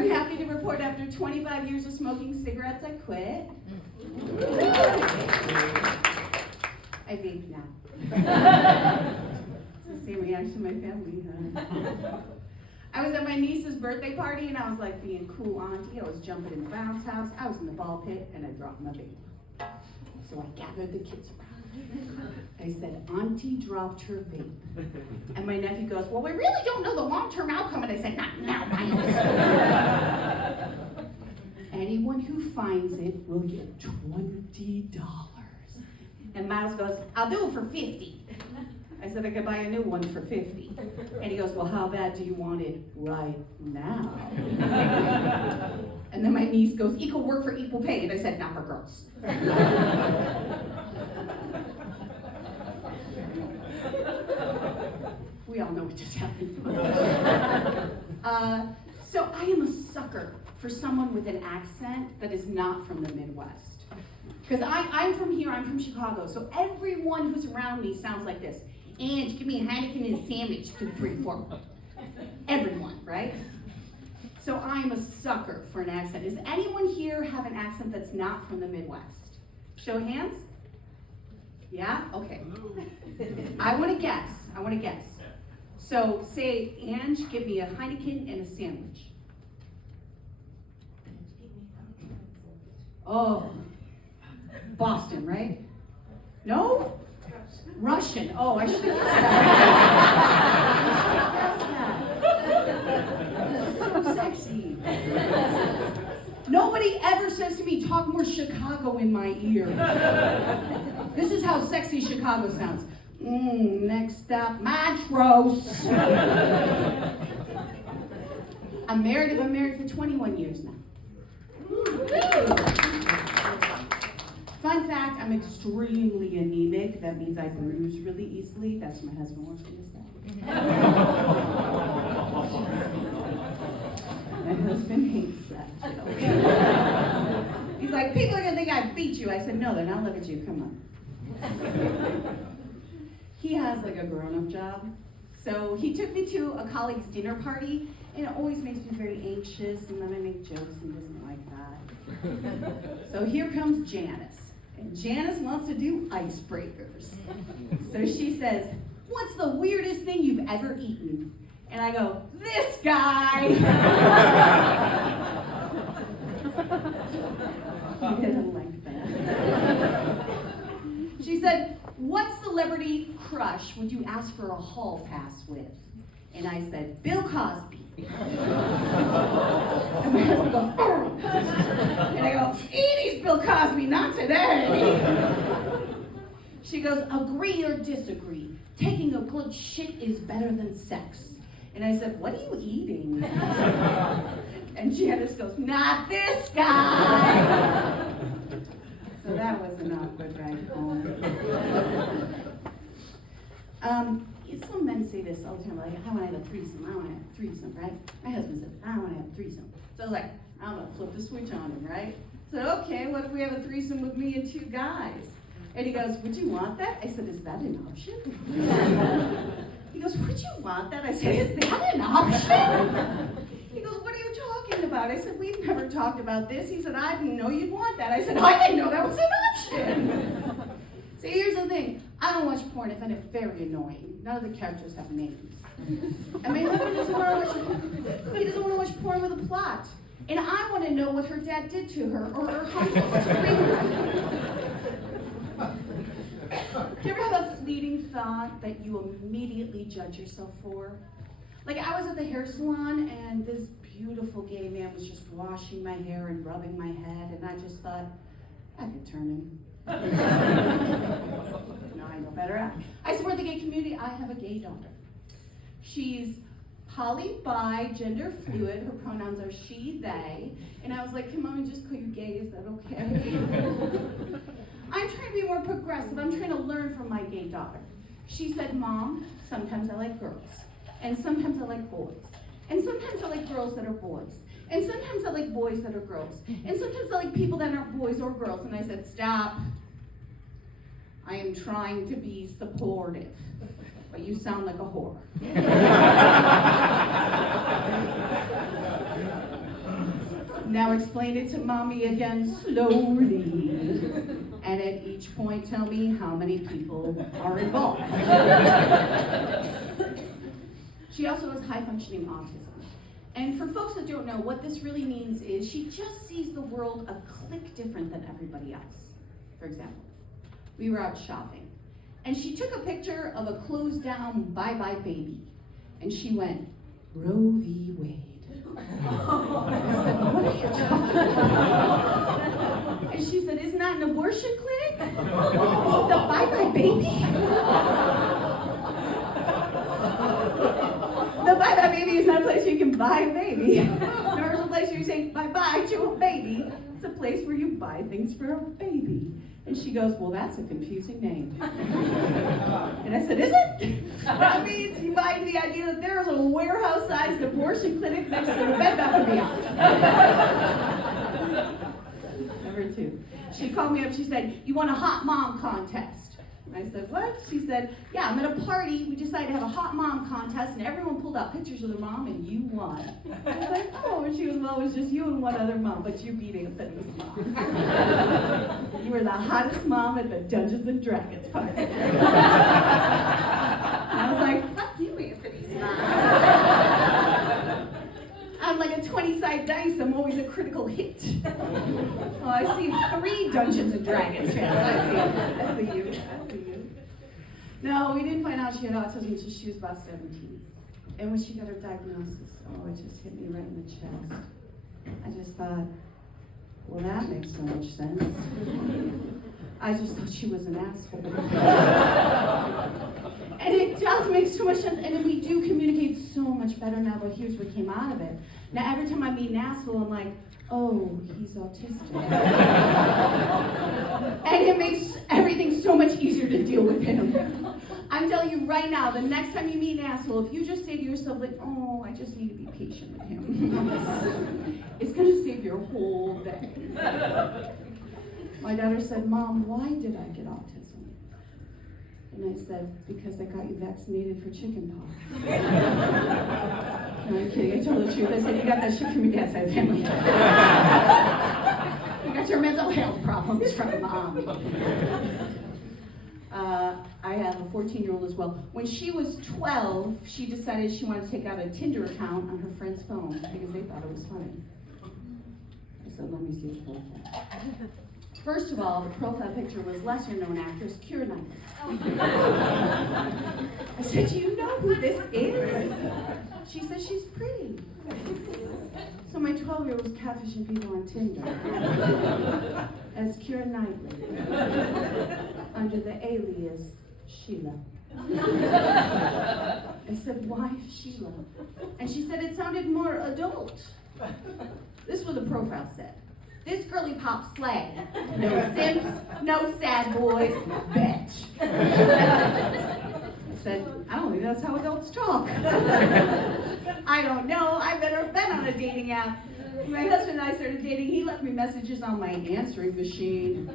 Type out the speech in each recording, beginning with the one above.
I'm happy to report after 25 years of smoking cigarettes, I quit. I vape now. It's the same reaction my family had. I was at my niece's birthday party and I was like being cool auntie. I was jumping in the bounce house. I was in the ball pit and I dropped my vape. So I gathered the kids around. I said, Auntie dropped her vape. And my nephew goes, well, we really don't know the long-term outcome. And I said, not now, Miles. Anyone who finds it will get $20. And Miles goes, I'll do it for 50. I said, I could buy a new one for 50. And he goes, well, how bad do you want it right now? And then my niece goes, equal work for equal pay. And I said, not for girls. We all know what just happened. So I am a sucker for someone with an accent that is not from the Midwest. Because I'm from here, I'm from Chicago, so everyone who's around me sounds like this. Ange, give me a Heineken and a sandwich, 2, 3, 4. Everyone, right? So I'm a sucker for an accent. Does anyone here have an accent that's not from the Midwest? Show of hands? Yeah? Okay. I want to guess. So say, Ange, give me a Heineken and a sandwich. Oh, Boston, right? No? Russian. Oh, I should have guessed that. So sexy. Nobody ever says to me, talk more Chicago in my ear. This is how sexy Chicago sounds. Next stop, Montrose. I've been married for 21 years now. Fun fact, I'm extremely anemic. That means I bruise really easily. That's what my husband wants me to say. My husband hates that joke. He's like, people are going to think I beat you. I said, no, they're not. Look at you. Come on. He has like a grown-up job. So he took me to a colleague's dinner party, and it always makes me very anxious, and then I make jokes and doesn't like that. So here comes Janice. And Janice wants to do icebreakers. So she says, what's the weirdest thing you've ever eaten? And I go, this guy. He didn't like that. She said, what celebrity crush would you ask for a hall pass with? And I said, Bill Cosby. And my husband goes, oh. And I go, Edie's Bill Cosby, not today. She goes, agree or disagree? Taking a good shit is better than sex. And I said, what are you eating? And Janice goes, not this guy. So that was an awkward ride home. Some men say this all the time, like, I want to have a threesome, right? My husband said, I want to have a threesome. So I was like, I'm going to flip the switch on him, right? I said, okay, what if we have a threesome with me and 2 guys? And he goes, would you want that? I said, is that an option? He goes, would you want that? I said, is that an option? He goes, what are you talking about? I said, we've never talked about this. He said, I didn't know you'd want that. I said, I didn't know that was an option. So here's the thing. I don't watch porn. I find it very annoying. None of the characters have names. And my husband doesn't want to watch porn with a plot. And I want to know what her dad did to her or her husband was Do you ever have a fleeting thought that you immediately judge yourself for? Like, I was at the hair salon and this beautiful gay man was just washing my hair and rubbing my head, and I just thought, I could turn him. No, I know better. I support the gay community. I have a gay daughter. She's poly, bi, gender fluid. Her pronouns are she, they. And I was like, can mommy just call you gay? Is that okay? I'm trying to be more progressive. I'm trying to learn from my gay daughter. She said, Mom, sometimes I like girls. And sometimes I like boys. And sometimes I like girls that are boys. And sometimes I like boys that are girls. And sometimes I like people that aren't boys or girls. And I said, stop. I am trying to be supportive. But you sound like a whore. Now explain it to mommy again slowly. And at each point tell me how many people are involved. She also has high-functioning autism. And for folks that don't know, what this really means is she just sees the world a click different than everybody else. For example, we were out shopping, and she took a picture of a closed-down bye-bye baby, and she went, Roe v. Wade. I said, what are you talking about? And she said, isn't that an abortion clinic? The bye-bye baby? The bye-bye baby is not a place where you can buy a baby. Nor is a place where you say bye-bye to a baby. It's a place where you buy things for a baby. And she goes, well, that's a confusing name. And I said, is it? That means you buy the idea that there is a warehouse-sized abortion clinic next to the Bed Bath & Beyond. Number 2. She called me up, she said, you want a hot mom contest? And I said, what? She said, yeah, I'm at a party. We decided to have a hot mom contest, and everyone pulled out pictures of their mom, and you won. I was like, oh, and she goes, well, it was just you and one other mom, but you beat Anthony's mom. You were the hottest mom at the Dungeons and Dragons party. And I was like, fuck you, Anthony's mom. I'm like a 20-sided dice. I'm always a critical hit. Oh, I see 3 Dungeons and Dragons fans. I see you. No, we didn't find out she had autism until she was about 17. And when she got her diagnosis, oh, it just hit me right in the chest. I just thought, well, that makes so much sense. I just thought she was an asshole. And it does make so much sense, and we do communicate so much better now, but here's what came out of it. Now, every time I meet an asshole, I'm like, oh, he's autistic. And it makes everything so much easier to deal with him. I'm telling you right now, the next time you meet an asshole, if you just say to yourself, like, oh, I just need to be patient with him, it's going to save your whole day. My daughter said, Mom, why did I get autism? And I said, because I got you vaccinated for chickenpox. No, I'm kidding. I told the truth. I said, you got that shit from your dad's side of the family. You got your mental health problems from Mom. I have a 14-year-old as well. When she was 12, she decided she wanted to take out a Tinder account on her friend's phone because they thought it was funny. I said, let me see the profile. First of all, the profile picture was lesser-known actress Keira Knightley. I said, do you know who this is? She said, she's pretty. So my 12-year-old was catfishing people on Tinder as Keira Knightley under the alias Sheila. I said, why Sheila? And she said it sounded more adult. This is what the profile said. This girly pop slag. No simps, no sad boys, bitch. I said, I don't think that's how adults talk. I don't know. I've never been on a dating app. When my husband and I started dating, he left me messages on my answering machine.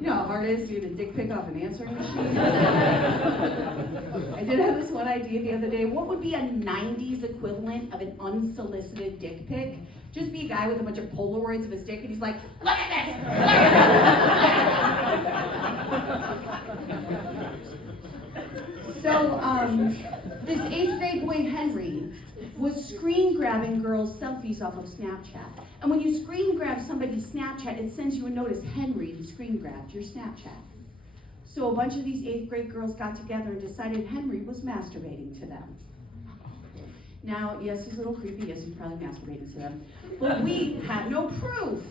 You know how hard it is to get a dick pic off an answering machine? I did have this one idea the other day. What would be a 90s equivalent of an unsolicited dick pic? Just be a guy with a bunch of Polaroids of his dick, and he's like, look at this! So, this 8th grade boy, Henry, was screen grabbing girls' selfies off of Snapchat. And when you screen grab somebody's Snapchat, it sends you a notice, Henry, you screen grabbed your Snapchat. So a bunch of these 8th grade girls got together and decided Henry was masturbating to them. Now, yes, he's a little creepy, yes, he's probably masturbating to them, but we had no proof.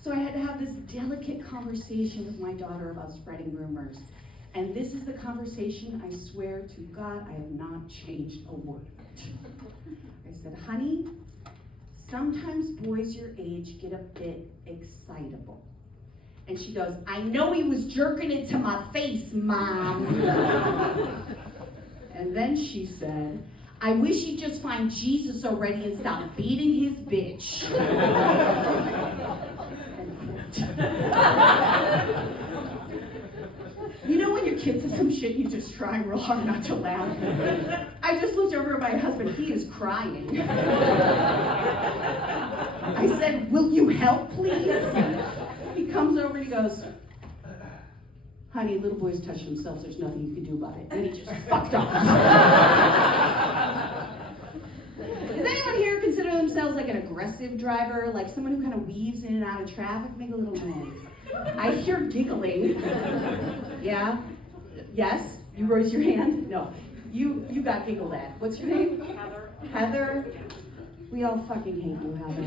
So I had to have this delicate conversation with my daughter about spreading rumors. And this is the conversation, I swear to God, I have not changed a word. I said, honey, sometimes boys your age get a bit excitable. And she goes, I know he was jerking it to my face, Mom. And then she said, I wish he'd just find Jesus already and stop beating his bitch. You know when your kid says some shit, you just try real hard not to laugh? I just looked over at my husband, he is crying. I said, will you help, please? He comes over and he goes, honey, little boys touch themselves. There's nothing you can do about it. And he just fucked off. Does anyone here consider themselves like an aggressive driver? Like someone who kind of weaves in and out of traffic? Make a little noise. I hear giggling. Yeah? Yes? You raise your hand? No. You got giggled at. What's your name? Heather. Heather? We all fucking hate you, Heather.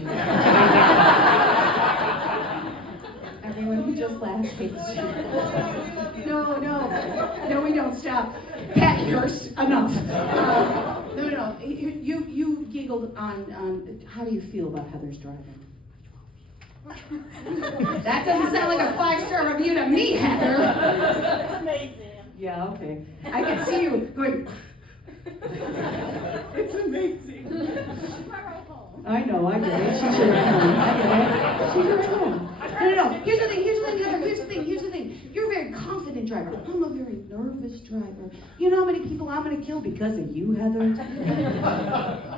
Everyone who just laughed hates you. No, we don't. Stop. Pat Hurst, enough. No. You giggled on how do you feel about Heather's driving? That doesn't sound like a 5-star review to me, Heather. It's amazing. Yeah, okay. I can see you going, it's amazing. I know, I get it. She's your home. I get it. She's your home. No. Here's the thing, Heather. Here's the thing. You're a very confident driver. I'm a very nervous driver. You know how many people I'm going to kill because of you, Heather?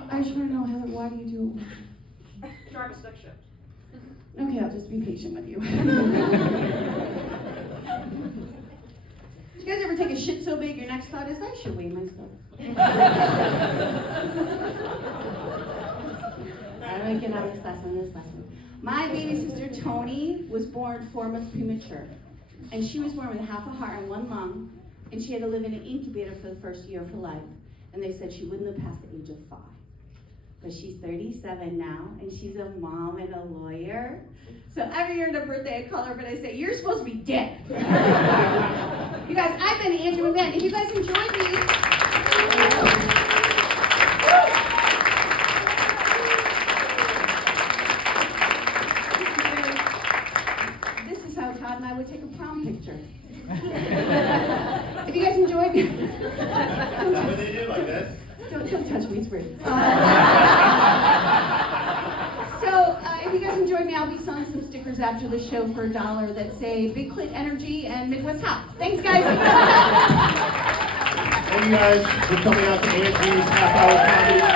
I just want to know, Heather, why do you do it? Drive a stick shift. Okay, I'll just be patient with you. You guys ever take a shit so big your next thought is, I should weigh myself. I'm going to get out of this last one. My baby sister Tony was born 4 months premature. And she was born with half a heart and 1 lung. And she had to live in an incubator for the first year of her life. And they said she wouldn't have passed the age of 5. But she's 37 now, and she's a mom and a lawyer. So every year on her birthday, I call her, but I say, you're supposed to be dead. You guys, I've been Angie McMahon. If you guys enjoyed me, this is how Todd and I would take a prom picture. If you guys enjoyed me, What do they do like that? Don't touch me, it's weird. If you guys enjoyed me, I'll be selling some stickers after the show for $1 that say Big Clit Energy and Midwest Hop. Thanks, guys. Thank you guys for coming out to Angie's half-hour comedy.